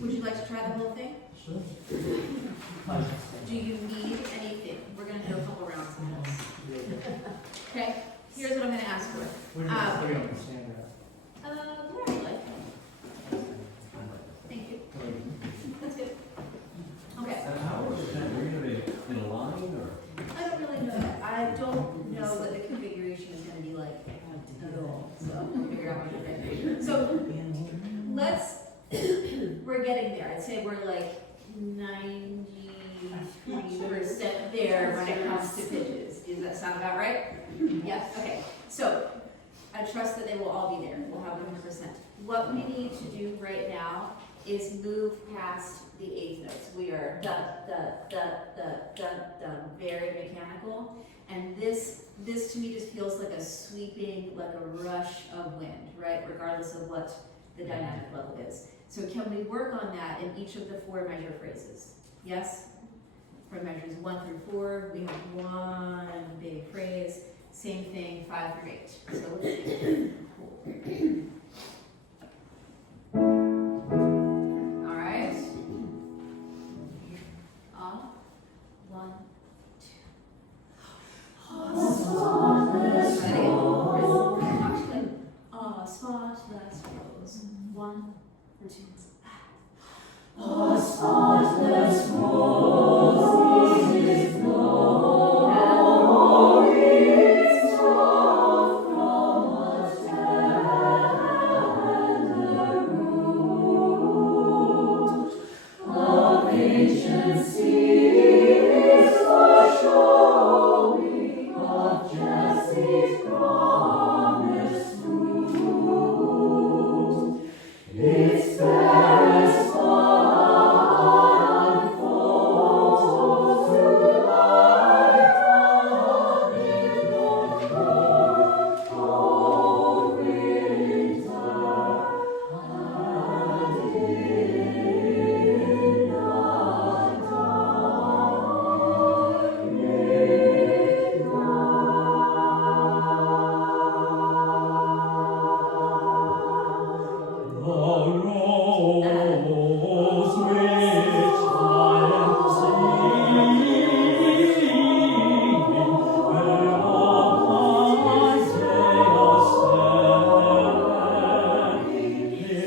Would you like to try the whole thing? Sure. Do you need anything? We're gonna do a couple rounds of this. Okay, here's what I'm gonna ask for. Where do you stand at? Where I like. Thank you. That's good. Okay, How are you gonna be in a line or? I don't really know that. I don't know what the configuration is gonna be like at all, so we'll figure out what the configuration. So let's, we're getting there. I'd say we're like 93% there when it comes to pitches. Does that sound about right? Yes, okay. So I trust that they will all be there. We'll have 100%. What we need to do right now is move past the eighth notes. We are very mechanical. And this to me just feels like a sweeping, like a rush of wind, right? Regardless of what the dynamic level is. So can we work on that in each of the 4 measure phrases? Yes? For measures 1 through 4, we have one big phrase. Same thing, 5 through 8. So let's see. All right. 1, 2. Ready? Actually, spotless rose. 1, 2. A spotless rose is glowing soft from a tender root. Of ancient seeds the showing of Jesse's promised fruit. Its fairest bud unfolds to light amid the cold winter, and in the dark midnight. The rose which I am singing, whereof Isaiah sang,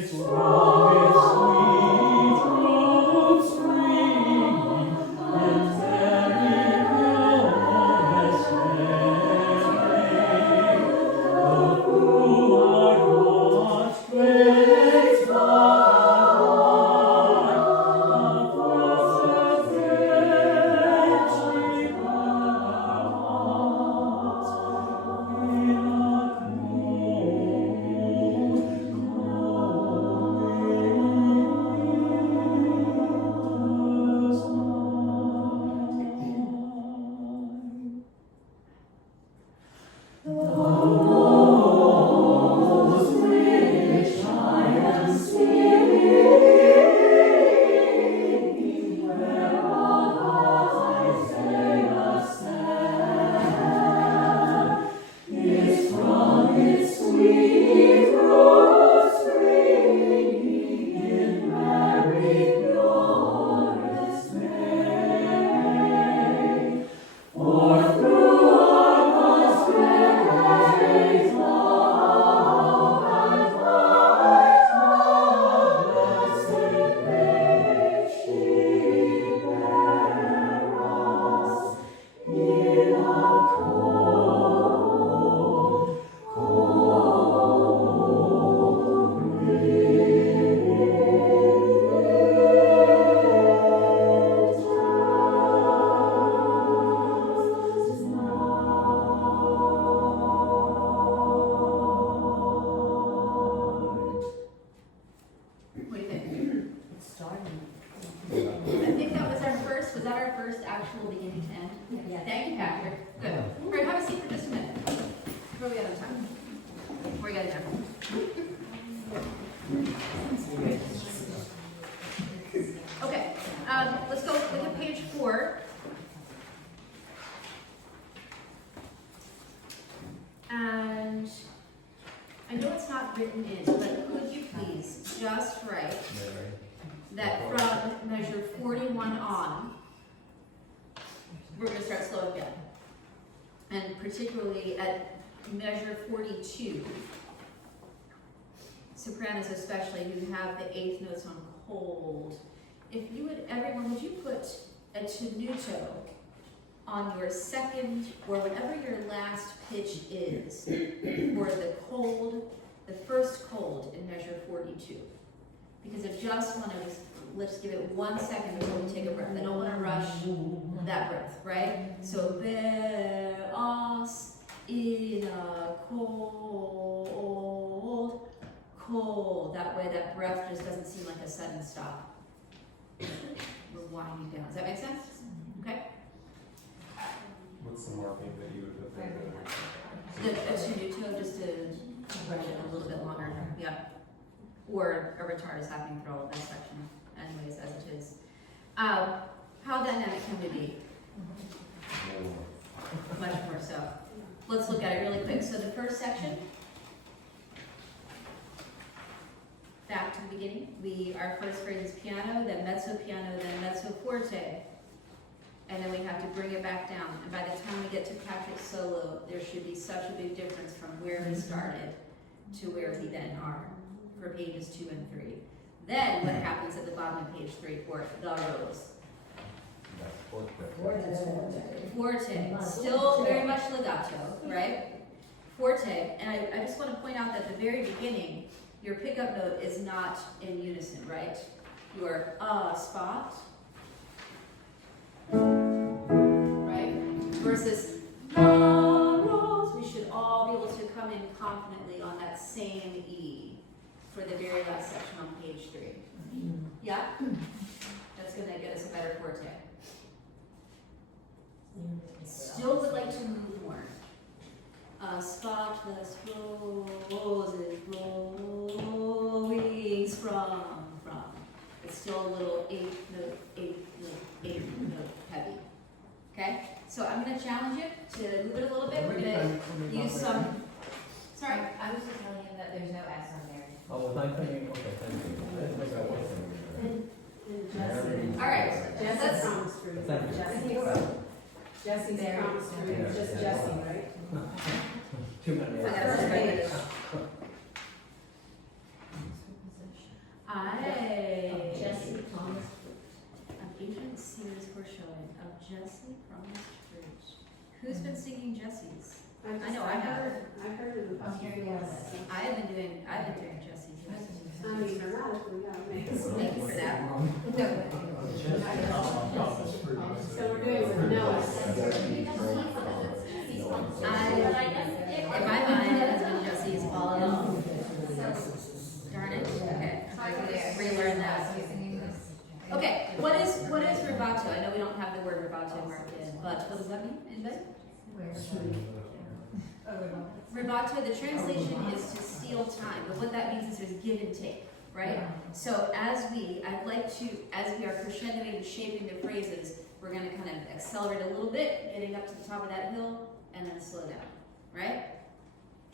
its from its sweet root springing, and very glorious name, the who are God's great God, the blessed victory hearts, in a the rose which I am singing, whereof Isaiah sang, is from its sweet root springing in very glorious May. For through our God's great love and light, the blessed babe she bare us in a cold, cold What do you think? It's starting. I think that was our first, was that our first actual beginning to end? Yes. Thank you, Patrick. Good. All right, have a seat for just a minute. Where are we at on time? We're getting there. Okay, let's go look at page 4. And I know it's not written in, but could you please just write particularly at measure 42. Sopranos especially, who have the eighth notes on cold. If you would, everyone, would you put a tenuto on your second, or whatever your last pitch is, for the cold, the first cold in measure 42. Because I just want to let's give it 1 second before we take a breath. I don't want to rush that breath, right? So, veos in a cold, cold. That way that breath just doesn't seem like a sudden stop. We're winding down. Does that make sense? Okay? What's the marking that you would put there? A tenuto, just to rush it a little bit longer. Yeah. Or a retard is happening through all of that section, anyways, as it is. How dynamic can we be? Much more so. Let's look at it really quick. So the first section, back to the beginning. Our first phrase is piano, then mezzo piano, then mezzo forte. And then we have to bring it back down. And by the time we get to Patrick's solo, there should be such a big difference from where we started to where we then are for pages 2 and 3. Then what happens at the bottom of page 3 for the rose? Forte. Still very much legato, right? Forte. And I just want to point out that at the very beginning, your pickup note is not in unison, right? Your spot, right? Versus the rose. We should all be able to come in confidently on that same E for the very last section on page 3. Yeah? That's going to get us a better forte. Still would like to move more. Spotless roses blowing from. It's still a little eighth note heavy. Okay? So I'm going to challenge you to move it a little bit. We're going to use some. Sorry. I was just telling him that there's no S on there. Oh, well, thank you. Okay, thank you. I didn't think I was All right. Jesse's promise for you. Thank you. Jesse's promise for you. Just Jesse, right? Too many. I gotta First spread page. it. Jesse Thomas. An ancient series foreshadowing of Jesse promised fruit. Who's been singing Jesse's? I know, I have. I've heard of them. Oh, here he is. I've been doing Jesse's. Yes. I mean, they're not, we got Thank you for that. So we're doing with Noah. In my mind, it has been Jesse's all along. Darn it. Okay. I have to relearn that. Okay. What is rubato? I know we don't have the word rubato marked in, but what does that mean? Anybody? Rubato, the translation is to steal time, but what that means is there's give and take, right? So as we are crescendoing and shaping the phrases, we're going to kind of accelerate a little bit, getting up to the top of that hill, and then slow down, right?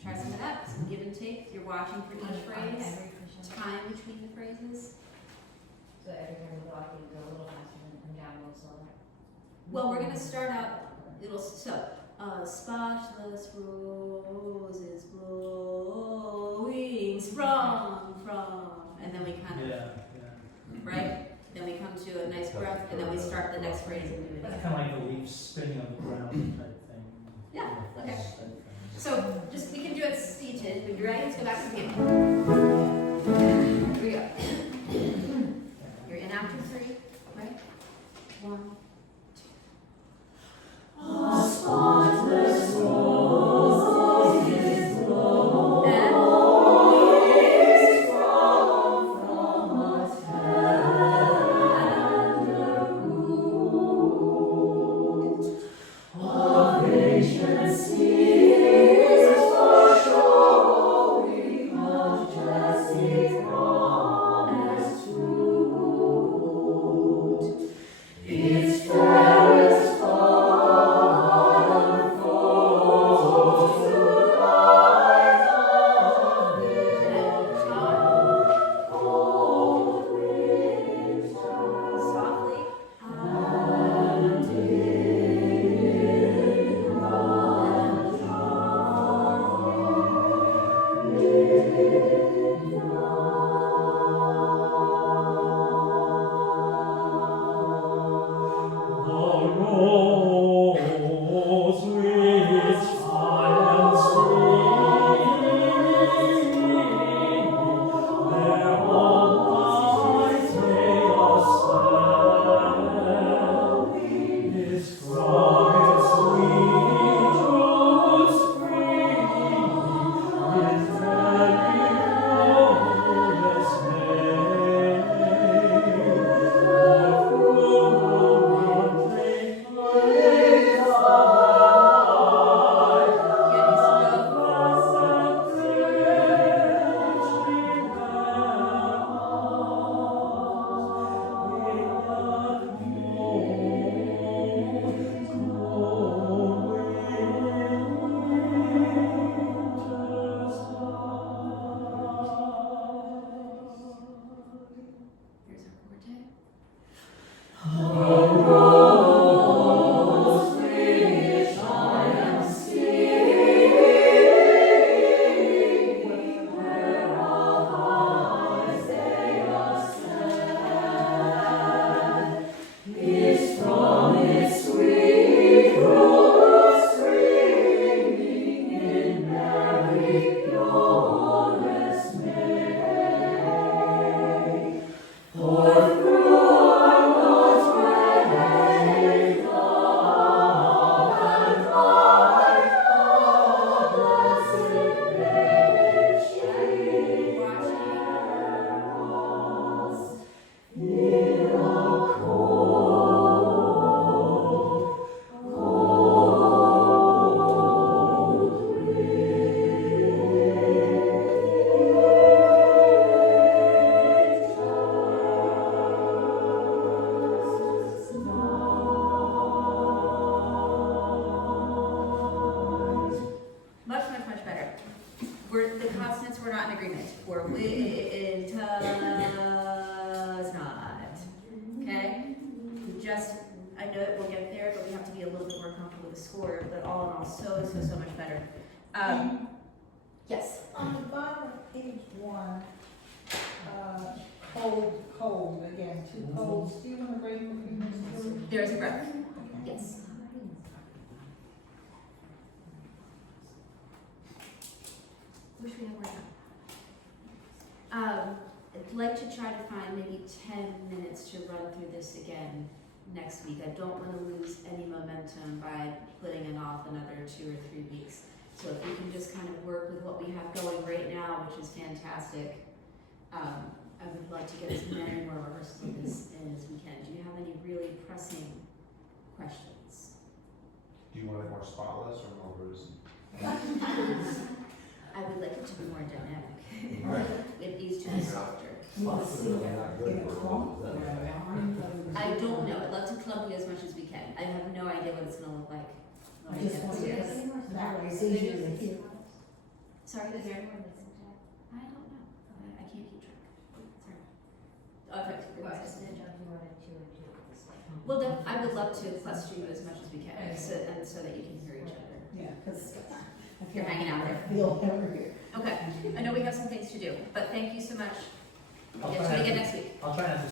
Try some of that, some give and take. You're watching for each phrase, time between the phrases. So every time we walk, we go a little faster and down a little slower. Well, we're going to start out, spotless roses blowing from, and then we kind of, right? Then we come to a nice breath, and then we start the next phrase and do it That's again. kind of like the leaves spinning on the ground type thing. Yeah, okay. So we can do it seated. When you're ready, let's go back to the beginning. Here we go. You're in after 3, right? 1. Spotless roses blowing And from a tender root of ancient seas, for showing of Jesse For through our Lord's great love and life, the blessed babe shall us in a cold, cold Much, much, much better. The consonants were not in agreement. We're with, does not. Okay? I know that we'll get there, but we have to be a little bit more comfortable with the score, but all in all, so much better. Yes? On the bottom of page 1, cold, again, two colds. Do you want to break between those two? There is a breath. Yes. Wish we had more time. I'd like to try to find maybe 10 minutes to run through this again next week. I don't want to lose any momentum by putting it off another 2 or 3 weeks. So if we can just kind of work with what we have going right now, which is fantastic, I would like to get as many more rehearsals in as we can. Do you have any really pressing questions? Do you want it more spotless or more bruised? I would like it to be more dynamic. It needs to be softer. I don't know. I'd love to clump it as much as we can. I have no idea what it's going to look like. I just want to get that way it's easier to hear. Sorry, the hair. I don't know. I can't keep track. Sorry. Okay. Well, then I would love to cluster you as much as we can, so that you can hear each other. Yeah, because You're hanging out there. feel over here. Okay. I know we have some things to do, but thank you so much. I'll We'll get try to it not again to- next week. I'll try not to